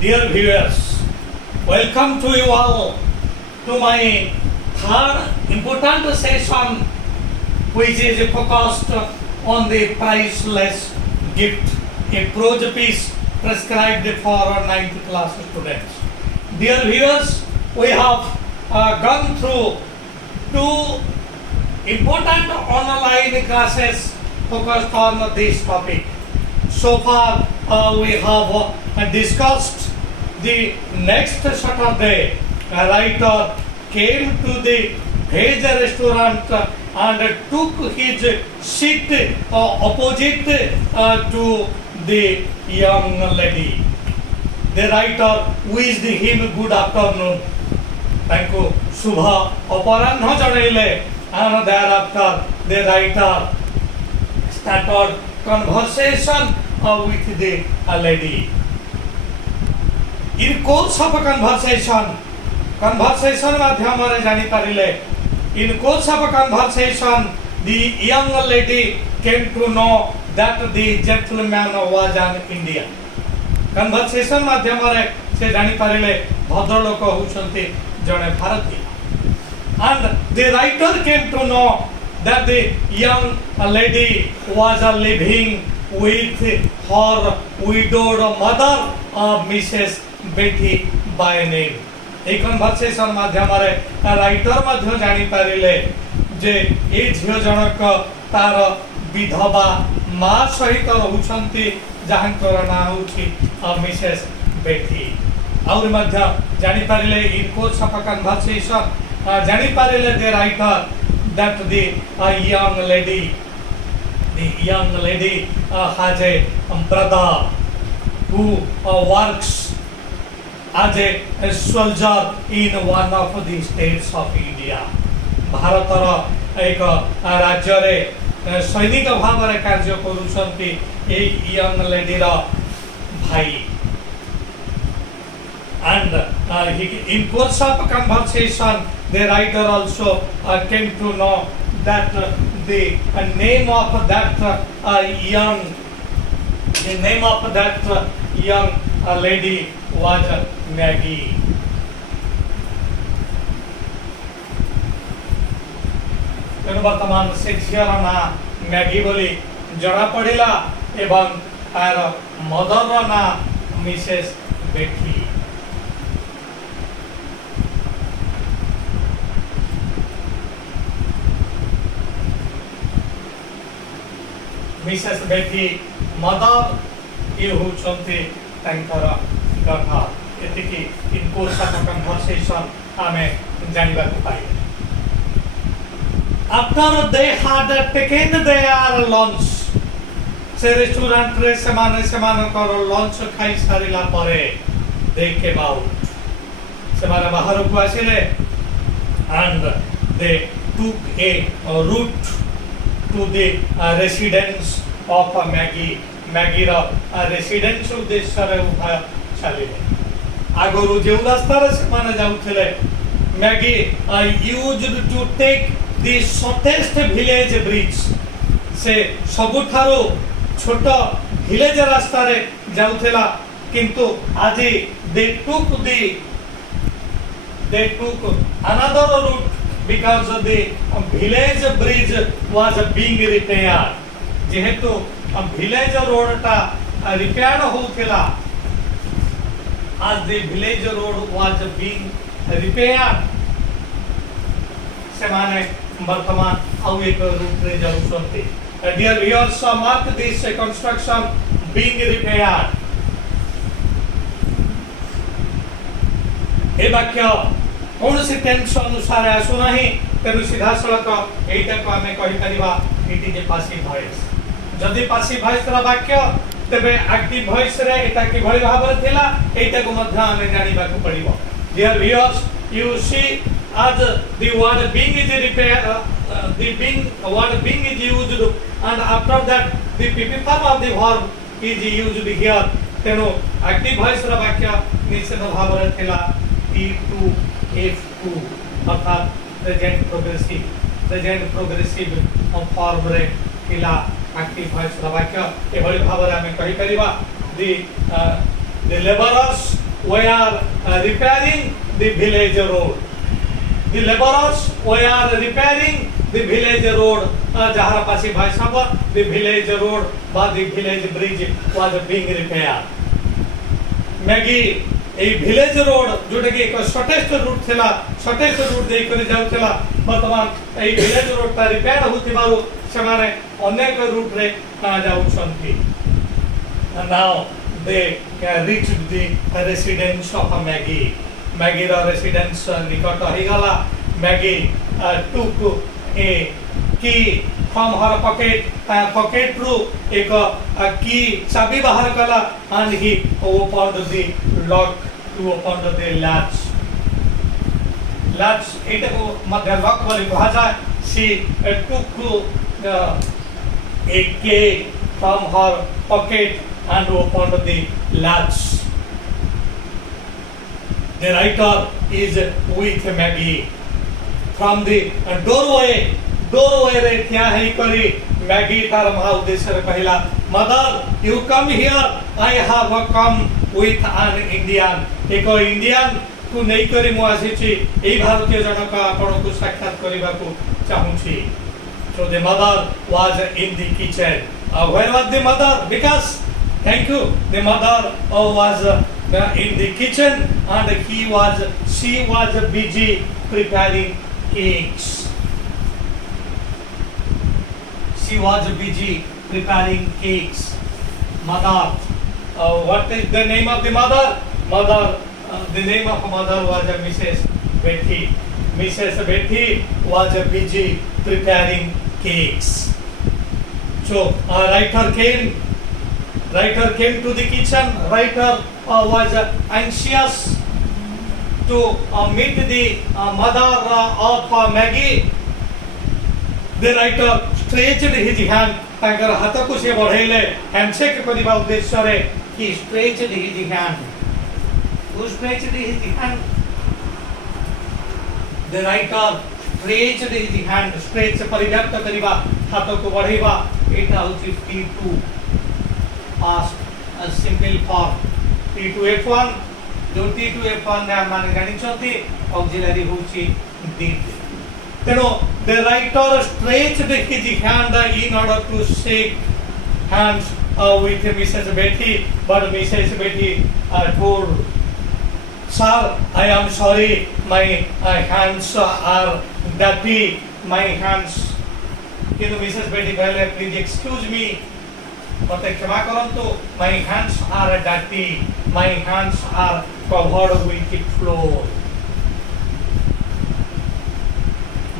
Dear viewers, welcome to you all to my third important session, which is focused on the priceless gift, a prose piece prescribed for 9th class students. Dear viewers, we have gone through two important online classes focused on this topic. So far, we have discussed the next Saturday. A writer came to the veg restaurant and took his seat opposite to the young lady. The writer wished him good afternoon. Thank you. Subha Aparanha janaile, and thereafter the writer started conversation with the lady. In course of conversation madhyamare jani parile. In course of conversation, the young lady came to know that the gentleman was an Indian. Conversation madhyamare se jani parile bhadralok houshanti jane Bharatiya. And the writer came to know that the young lady was living with her widowed mother, Mrs. Betty by name. A conversation माध्यमरे writer मध्य जानी पारिले जे ए झियो जनक तार विधवा मां सहित रहउछंती जहांकर ना होछि मिसेस बेटी और मध्य जानी पारिले इन कोर्स ऑफ कन्वर्सेशन जानी पारिले the writer that the young lady has a brother who works as a soldier in one of the states of India. भारतर एक राज्य रे सैनिक भाव रे कार्य करूछंती ए young lady रा भाई. And in course of conversation, the writer also came to know that the name of that young lady was Maggie. तेणु वर्तमान से झीर ना मैगी बोली जड़ा पड़ा एवं तार मदर ना मिसेस बेटी. मिसेस बेटी मदर ये होचंती तांकर कथा एतिकी इन कोर्स ऑफ कन्वर्सेशन हमें जानिबा को पाइले. After they had taken their lunch, से रेस्टोरेंट रे सेमाने कर लंच खाई सारिला परे they came out. सेमाने बाहर को आसिले and they took a route to the residence of Maggie. Maggie रा residence उद्देश्य रे उभा चलिले. आगरु जे रास्ता रे सेमाने जाउथिले Maggie used to take the shortest village bridge. से सबुठारो छोटा village रास्ता रे जाउथिला किंतु आजि they took another route because the village bridge was being repaired. जेहेतु village road टा repaired होथिला, as the village road was being repaired, सेमाने वर्तमान आउ एक रूट रे जाउछंती. Dear viewers, mark this construction being repaired. ए वाक्य कौन से टेंस अनुसार आसु नहीं, तेनु सीधा सड़क एटा को हमें कहि परिबा it is a passive voice. जदि पासिव वॉइस रा वाक्य तबे एक्टिव वॉइस रे एटा कि भଳି भाबरे थिला एटा को मध्य हमें जानिबा को पड़िबो. Dear viewers, you see as the word being is repaired, word being is used, and after that the PP form of the verb is used here. तेनु एक्टिव वॉइस रा वाक्य निश्चित भाबरे थिला T2 F2 अर्थात प्रेजेंट प्रोग्रेसिव फॉर्म रे थिला active voice रा वाक्य. ए भଳି भाबरे हमें कहि परिबा the laborers were repairing the village road. The laborers were repairing the village road. Jahar pasi bhai sab, the village road or the village bridge was being repaired. Maggie, a village road, जोटा कि एक shortest route थिला, shortest route दे करे जाउ थिला, वर्तमान ए village road ता repair होती बारो समाने अनेक रूट रे ना जाउ छंती. And now they reached the residence of Maggie. Maggie रा residence निकट ही गला. Maggie took a key from her pocket through एक key चाबी बाहर कला and he opened the lock to open the latch. Latch एटा को मध्य lock वाली भाषा. She took a key from her pocket and opened the latch. The writer is with Maggie. From the doorway रे क्या है करी Maggie तार महा उद्देश्य रे कहला, mother you come here, I have come with an Indian. Echo Indian तू नहीं करी मु आसीची एई भारतीय जनक आपण को साक्षात करिबा को चाहूची. So the mother was in the kitchen. Where was the mother? Because thank you. The mother was in the kitchen and she was busy preparing cakes. She was busy preparing cakes. Mother. What is the name of the mother? Mother. The name of mother was Mrs. Betty. Mrs. Betty was busy preparing cakes. So writer came to the kitchen. Writer was anxious to meet the mother of Maggie. The writer stretched his hand. ताकर हाथ को से बढ़ेले handshake करिबा उद्देश्य रे he stretched his hand. Who stretched his hand? The writer stretched his hand. Stretch परिव्याप्त करिबा हाथ को बढ़ेबा एटा होची T2 past a simple form. T2F1 जो T2F1 ने हम जानि छथि ऑक्सिलरी होची did. Therefore, the writer stretched his hand in order to shake hands with Mrs. Betty, but Mrs. Betty told, "Sir, I am sorry, my hands are dirty. My hands." किन्तु Mrs. Betty कहले, "Please excuse me, मते क्षमा करंतु. My hands are dirty. My hands are covered with the floor.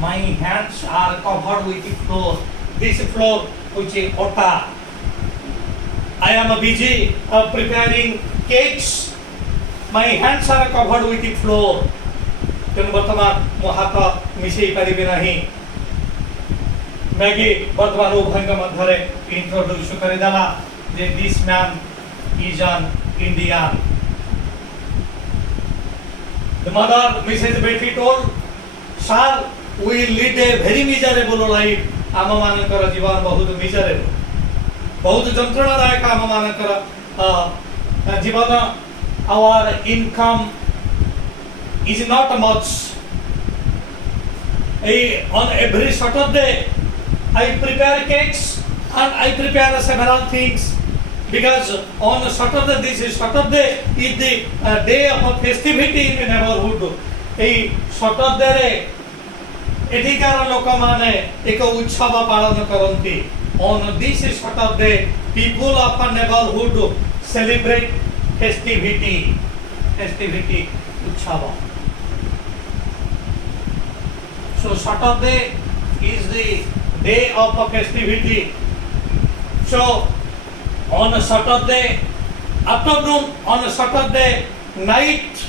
My hands are covered with the floor. This floor which is otta. I am busy preparing cakes. My hands are covered with the floor." तेणु वर्तमान मो हाथ मिसई पारिबे नाही. Maggi वर्तमान उभंग मध्यरे introduce करे देला जे this man is an Indian. The mother, Mrs. Betty told, "Sir, we lead a very miserable life. आम मानकर जीवन बहुत मिजरेबल, बहुत जंत्रणादायक आम मानकर जीवन. Our income is not much. On every Saturday, I prepare cakes and I prepare several things because on Saturday, this is Saturday, is the day of festivity in the neighborhood. Saturday रे एଠିकार लोक माने एक उत्सव पालन करंती. On this Saturday, people of a neighborhood celebrate festivity उत्सव. So Saturday is the day of a festivity. So on a Saturday afternoon, on a Saturday night,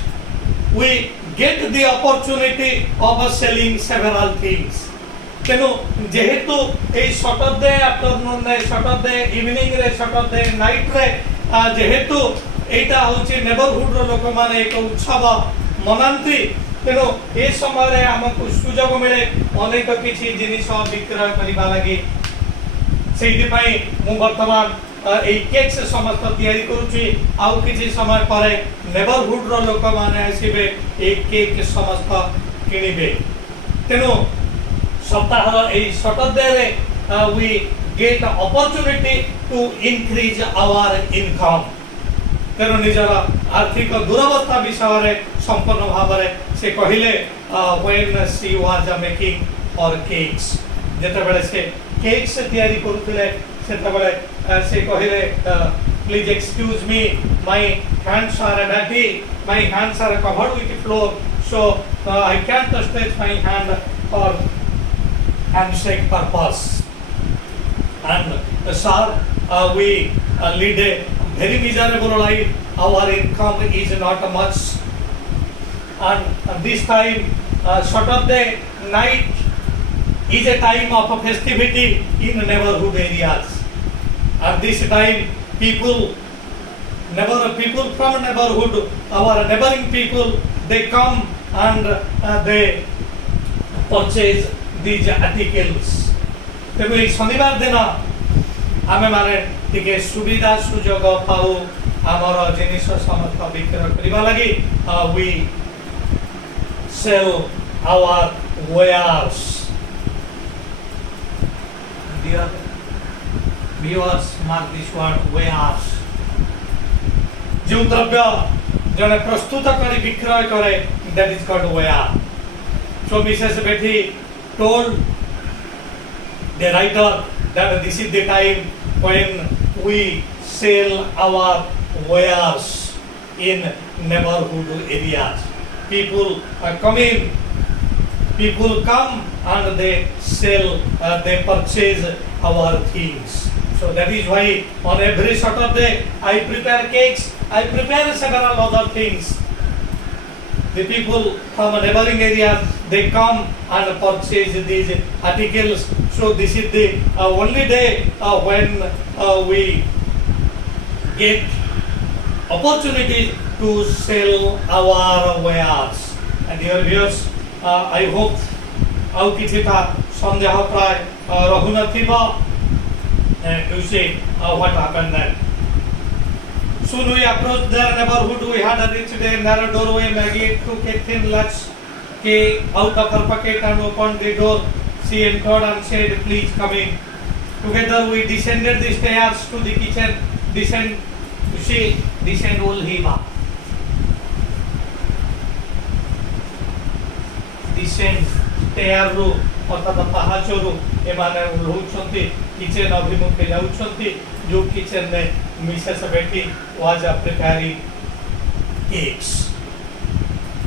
we get the opportunity of selling several things. तेनु जेहेतु ए Saturday afternoon रे, Saturday evening रे, Saturday night रे जेहेतु एटा होची neighbourhood रो लोक माने एक उत्सव मनांती. तेनु ए समय रे हमकु सुजोग मिले अनेक किछि जिनिस विक्रय करिबा लागि. सेहि पई मु वर्तमान केक्स समस्त तैयारी करुची आउ किछि समय परे नेबरहुड रो लोक माने आसीबे ए केक समस्त किनिबे तेनो सप्ताह ए सैटरडे रे we get opportunity to increase our income तेनो निजर आर्थिक दुरावस्था विषय रे संपूर्ण भाव रे से कहिले व्हेन शी वाज मेकिंग और केक्स जेते बेले से केक्स तैयारी करूथिले सेते बेले से कहिले please excuse me my hands are dirty my hands are covered with flour so I can't stretch my hand for handshake purpose and sir we lead a very miserable life our income is not much and this time Saturday night is a time of festivity in neighborhood areas. At this time, people from neighborhood, our neighboring people, they come and they purchase these articles. तेबे शनिवार दिन आमे माने टिके सुविधा सुजोग पाऊ आमर जिनिस समस्त विक्रय करिबा लागि we sell our wares. Dear viewers, mark this word wares. जो द्रव्य जने प्रस्तुत करी विक्रय करे that is called ware. So Mrs. Betty told the writer that this is the time when we sell our wares in neighborhood areas. People come and they sell, they purchase our things. So that is why on every Saturday I prepare cakes, I prepare several other things. The people from neighboring areas, they come and purchase these articles. So this is the only day when we get opportunities to sell our wares. And dear viewers, I hope आउ किछिटा संदेह प्राय रहु नथिबा you see what happened then. Soon we approached their neighborhood. We had reached a narrow doorway. Maggie took a thin latch key out of her pocket and opened the door. She entered and said, "Please come in." Together we descended the stairs to the kitchen. Descend Ulhiba. Descend stairs ru अर्थात पाहाचरू एमाने उल्हुचंती kitchen अभिमुखे जाउचंती जो kitchen में Mrs बेटी was preparing cakes.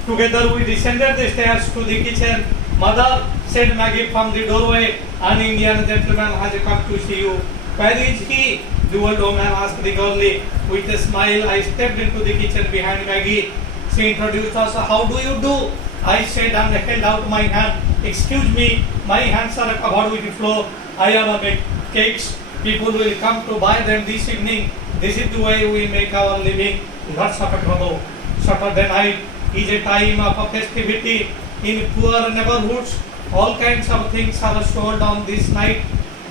Together we descended the stairs to the kitchen. Mother, said Maggie from the doorway, an Indian gentleman has come to see you. Where is he? The old woman asked the girlie. With a smile, I stepped into the kitchen behind Maggie. She introduced us. How do you do? I said and held out my hand. Excuse me, my hands are covered with flour. I am a make cakes. People will come to buy them this evening. This is the way we make our living. Lots of trouble. Saturday night is a time of festivity in poor neighborhoods. All kinds of things are sold on this night.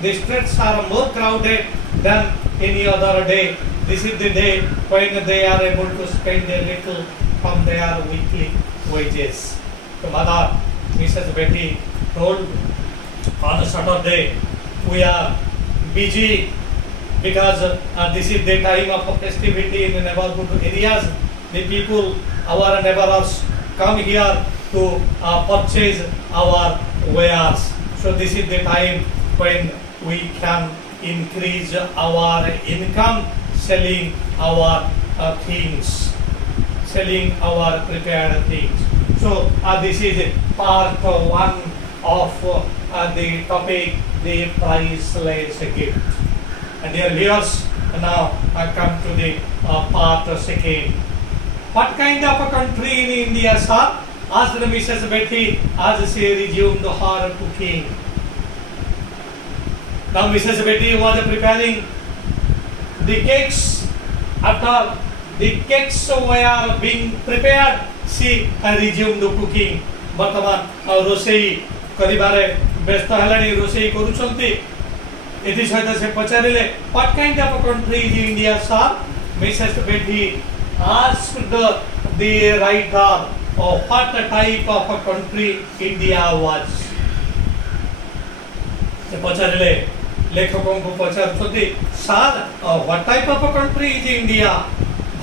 The streets are more crowded than any other day. This is the day when they are able to spend a little from their weekly wages. So Mother, Mrs. Betty told on Saturday we are busy because this is the time of festivity in the neighborhood areas. The people, our neighbors, come here to purchase our wares. So this is the time when we can increase our income selling our things, selling our prepared things. So this is part one of the topic, the priceless gift. And dear viewers, now I come to the part second. What kind of a country in India, sir? Asked Mrs. Betty as she resumed her cooking. Now Mrs. Betty was preparing the cakes. After the cakes were being prepared, she resumed cooking. वर्तमान रोषेई करिबारे व्यस्त हेलानी रोषेई करूछंती एथि सहित से पचारिले what kind of country is India sir? Mrs Betty asked the writer what type of a country India was. से पचारिले लेखकों को पचारुछथि sir what type of a country is India?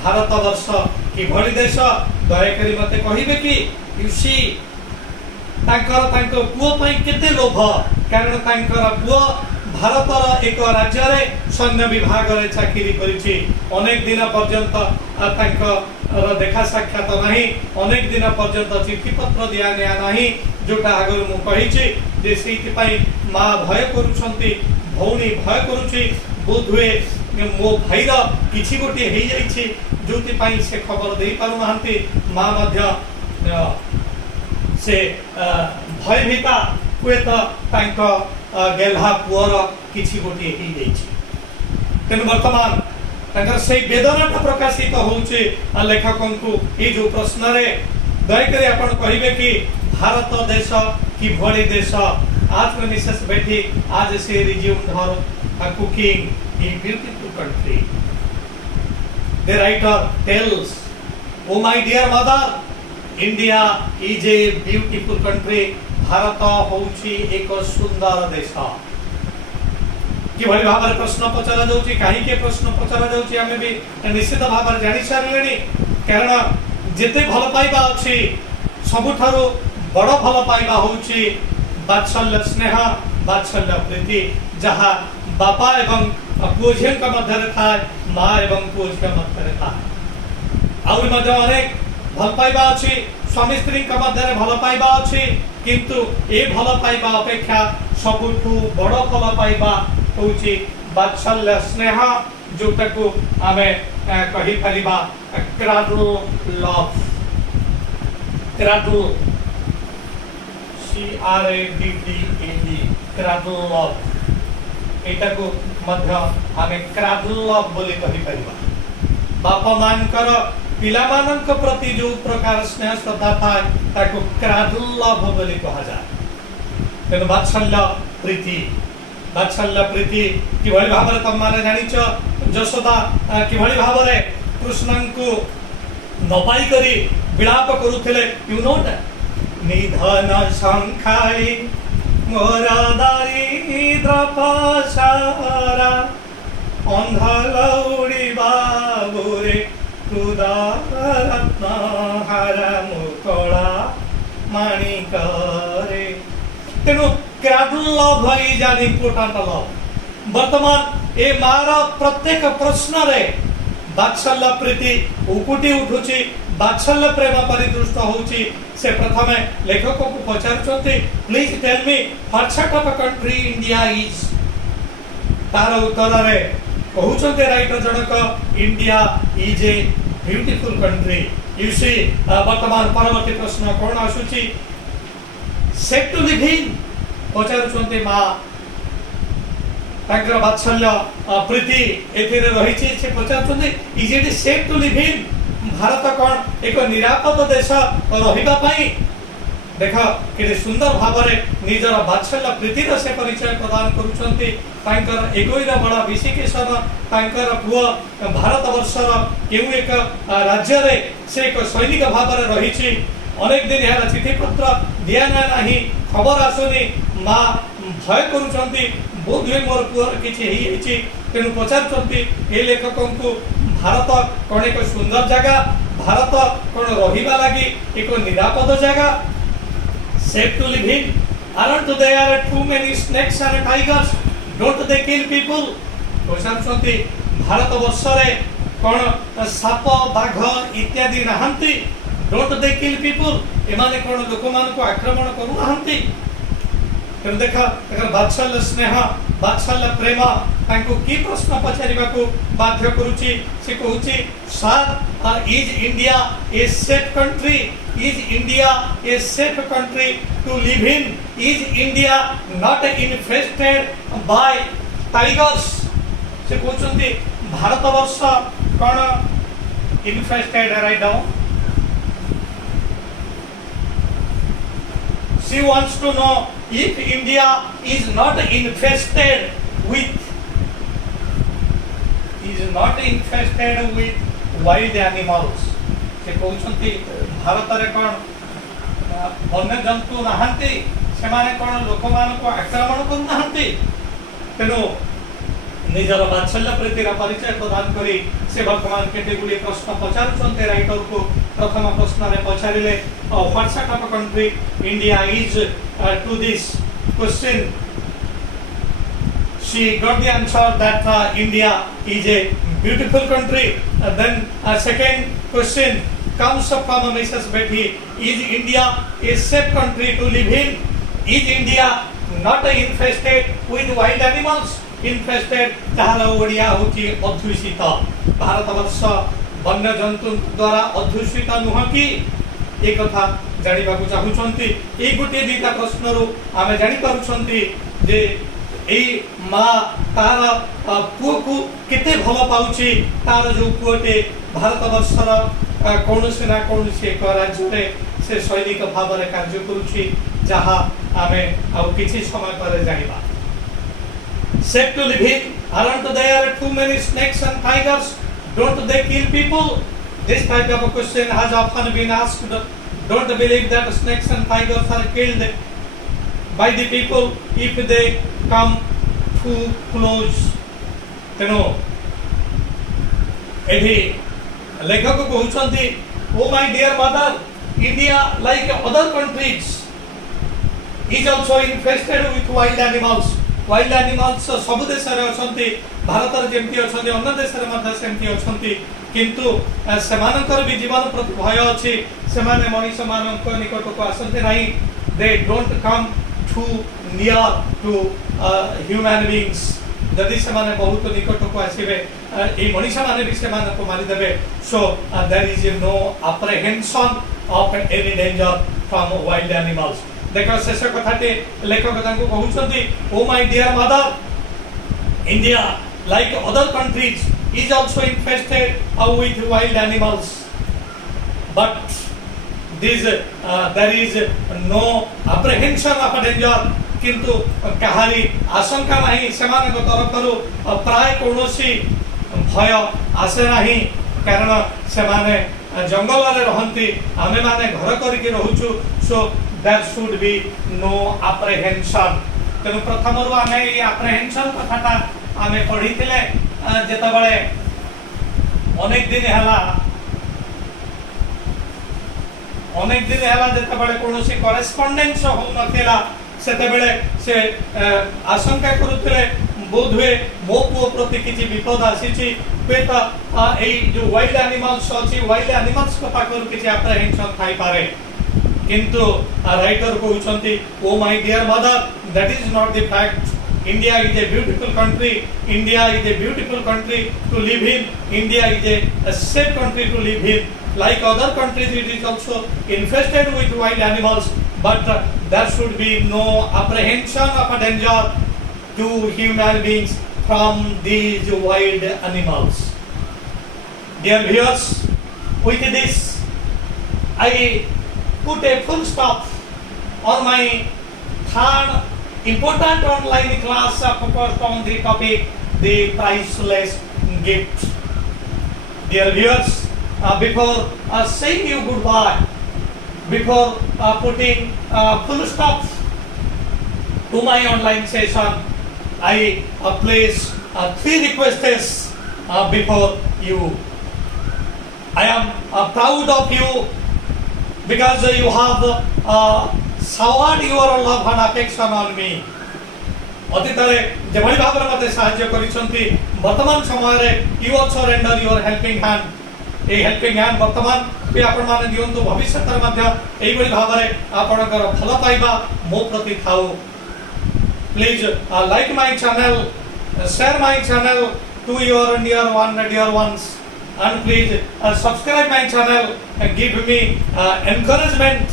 Bharat वर्ष कि भली देश दयाकरी मते कहिबे कि यू सी तांकर पुओ पई केते लोभ, कारण तांकर पुओ भारतर एक राज्य रे सैन्य विभाग रे चाकरी करिछि। अनेक दिन पर्यंत तांकर देखा साक्षात नहीं, अनेक दिन पर्यंत चिठी पत्र दिया निया नहीं, जोटा आगर मु कहिछि जे सेति पई मां भय करूछंती, भौणी भय करूछि, बोध हुए मो भाईर किछि गोटे हेइ जाइछि जोति पई से खबर देई पारु नाहंती। मां मध्य से भयभीता हुए तो तांको गेल्हा पुअर किछि गोटे हेइ जाइछि। तेनु वर्तमान तांकर से वेदनाटा प्रकाशित होउछि लेखकों को ए जो प्रश्न रे दयकरी आपण कहिबे कि भारत देश कि भली देश? आज मिसेस बेटी आज से resumed her cooking in beautiful country. The writer tells, "Oh my dear mother, India is a beautiful country." Bharat होउछि एक सुंदर देश। कि भली भाବରେ प्रश्न पचरा जाउछि, काहे के प्रश्न पचरा जाउछि हमें भी निश्चित भाବରେ जानि सारिलेनी। कारण जेते भल पाइबा अछि सबुठारो बड़ भल पाइबा होउछि वात्सल्य स्नेह, वात्सल्य प्रीति, जहा बापा एवं पुओ झील का मध्य था, माँ एवं पुओ झील का मध्य था। आउरी मध्य अनेक भल पाइबा अछि, स्वामी स्त्री का मध्य भल पाइबा अछि, किंतु ए भल पाइबा अपेक्षा सबुठु बड़ भल पाइबा होउछि वात्सल्य स्नेह, जोटाकू आमे कहि परिबा क्राडल लव। क्राडल CRADDLE क्राडल लव, एटा को मध्य आमे क्राडल लव बोली कहि परिबा। बापा मानकर पिला मानक प्रति जो प्रकार स्नेह श्रद्धा थाए ताको क्राडल लव बोली कहा जाए। तेनु वात्सल्य प्रीति, वात्सल्य प्रीति कि भली भाबरे तम माने जानिछ यशोदा कि भली भाबरे कृष्ण को नपाई करी विलाप करूथिले। यू नो दैट निधन संखाई मोर दारिद्र पसारा, अंधलौड़ी बाबुरे रत्न हारा मुकला माणिकरे। तेणु cradle love is an important love. वर्तमान ए मार प्रत्येक प्रश्न रे वात्सल्य प्रीति उकुटी उठुची, वात्सल्य प्रेम परिदृष्ट होउची। से प्रथमे लेखक को पचारुचंती please tell me what sort of a country India is? तार उत्तर रे कहउचंते राइटर जनक India is a beautiful country. You see वर्तमान परवर्ती प्रश्न कोन आसुची? सेट टू लिव इन पचारुचंते मां तांकर वात्सल्य प्रीति एथिरे रहिछि। से पचारुचंते is it safe to live in? Bharat कौन एक निरापद देश रहिबा पई? देख केते सुंदर भावरे निजर वात्सल्य प्रीतिर से परिचय प्रदान करूछंती। तांकर एकोइरा बड़ा विशिकेशन तांकर पुओ भारत वर्षर केउ एक राज्य रे से एक सैनिक भावरे रहिछि। अनेक दिन यार चिठी पत्र दिया नाही, खबर आसुनी, मां भय करूछंती बोधे मोर पुओर किछि हेइछि। तेनु पचारछंती ए लेखकों को भारत कौन एक सुंदर जगह, भारत कौन रहिबा लागि एक निरापद जगह, safe to live in? Aren't there too many snakes and tigers? Don't they kill people? पचारछंती भारत वर्ष रे कौन साप बाघ इत्यादि नाहंती? Don't they kill people? एमाने कौन लोक मान को आक्रमण करू नाहंती? तेणु देखा वात्सल्य स्नेह, वात्सल्य प्रेम तांको की प्रश्न पचारिबा को बाध्य करूची। से कहूची sir is India a safe country? Is India a safe country to live in? Is India not infested by tigers? से कहउचंती भारत वर्ष कोन infested? Write down. She wants to know if India is not infested with is not infested with wild animals. से कहते भारत रे कौन वन्य जंतु नहांती से माने कौन लोक मान को आक्रमण कर नहांती तेणु निजर बात्सल्य प्रीतिर परिचय प्रदान करी से वर्तमान केते गुडी प्रश्न पचारुछन्ते राइटर को प्रथम प्रश्न रे पचारिले what sort of country India is to this question she got the answer that India is a beautiful country. Then second question comes from Mrs. Betty. Is India a safe country to live in? Is India not infested with wild animals? Infested ताहार ओडिया होची अध्यूषित. भारतवर्ष वन्य जंतु द्वारा अध्यूषित नुह कि एक कथा जानिबा को चाहुछंती. ए गोटे दिटा प्रश्नरु आमे जानि पारुछंती जे ए माँ तार पुओ को केते भल पाउची तार जो पुओटे भारतवर्षर कौनसी ना कौनसी एक राज्य से सैनिक भाव में कार्य करुची जहाँ आमे आउ किछि समय पर जानिबा. Safe to live in? Aren't there too many snakes and tigers? Don't they kill people? This type of a question has often been asked. Don't believe that snakes and tigers are killed by the people if they come too close. तेनो एठी लेखक कहउछन्ती oh my dear mother India like other countries is also infested with wild animals. Wild animals सब देश रे अछन्ती भारत रे जेमती अछन्ती अन्य देश रे मध्ये सेमती अछन्ती किंतु सेमानकर भी जीवन प्रति भय अछि. सेमाने मनुष्य मानक निकट को आसन्ते नाही. They don't come too near to human beings. यदि से माने बहुत निकट को आसीबे ए मनुष्य माने भी से माने को मारि देबे. So there is no apprehension of any danger from wild animals. देखो शेष कथाटे लेखक तांको कहउछन्ती oh my dear mother India like other countries is also infested with wild animals but this there is no apprehension of danger. किंतु कहारी आशंका नहीं सेमान तरफरु प्राय कोनोसी भय आसे नहीं कारण सेमाने जंगल रे रहंती आमे माने घर करके रहउछु. So there should be no apprehension. तेनु प्रथम रु आमे ई अप्रिहेंशन कथाटा आमे पढिथिले जेता बळे अनेक दिन हैला जेता बळे कोनोसी करेस्पोंडेंस हो नथिला सेते बेले से आशंका करुथिले बोध हुए मो पुओ प्रति किछि विपद आसीछि पेता ए जो वाइल्ड एनिमल्स अछि वाइल्ड एनिमल्स को पाकर किछि अप्रिहेंशन थाई पारे. किंतु राइटर कहउछन्ती oh my dear mother that is not the fact. India is a beautiful country. India is a beautiful country to live in. India is a safe country to live in. Like other countries, it is also infested with wild animals. But there should be no apprehension of a danger to human beings from these wild animals. Dear viewers, with this, I put a full stop on my third important online class focused on the topic the priceless gift. Dear viewers, before saying you goodbye, before putting full stop to my online session, I place 3 requests before you. I am proud of you because you have showered your love and affection on me. अतीतरे जेभली भाବରେ मते साहाय्य करिसंती वर्तमान समय रे you also render your helping hand. A helping hand वर्तमान भी आपण माने दियंतु भविष्य तर मध्य एई बळी भाବରେ आपणकर भल पाइबा मो प्रति थाउ. Please like my channel, share my channel to your dear ones and please subscribe my channel and give me encouragement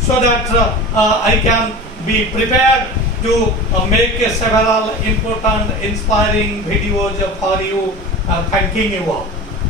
so that I can be prepared to make several important inspiring videos for you. Thanking you all.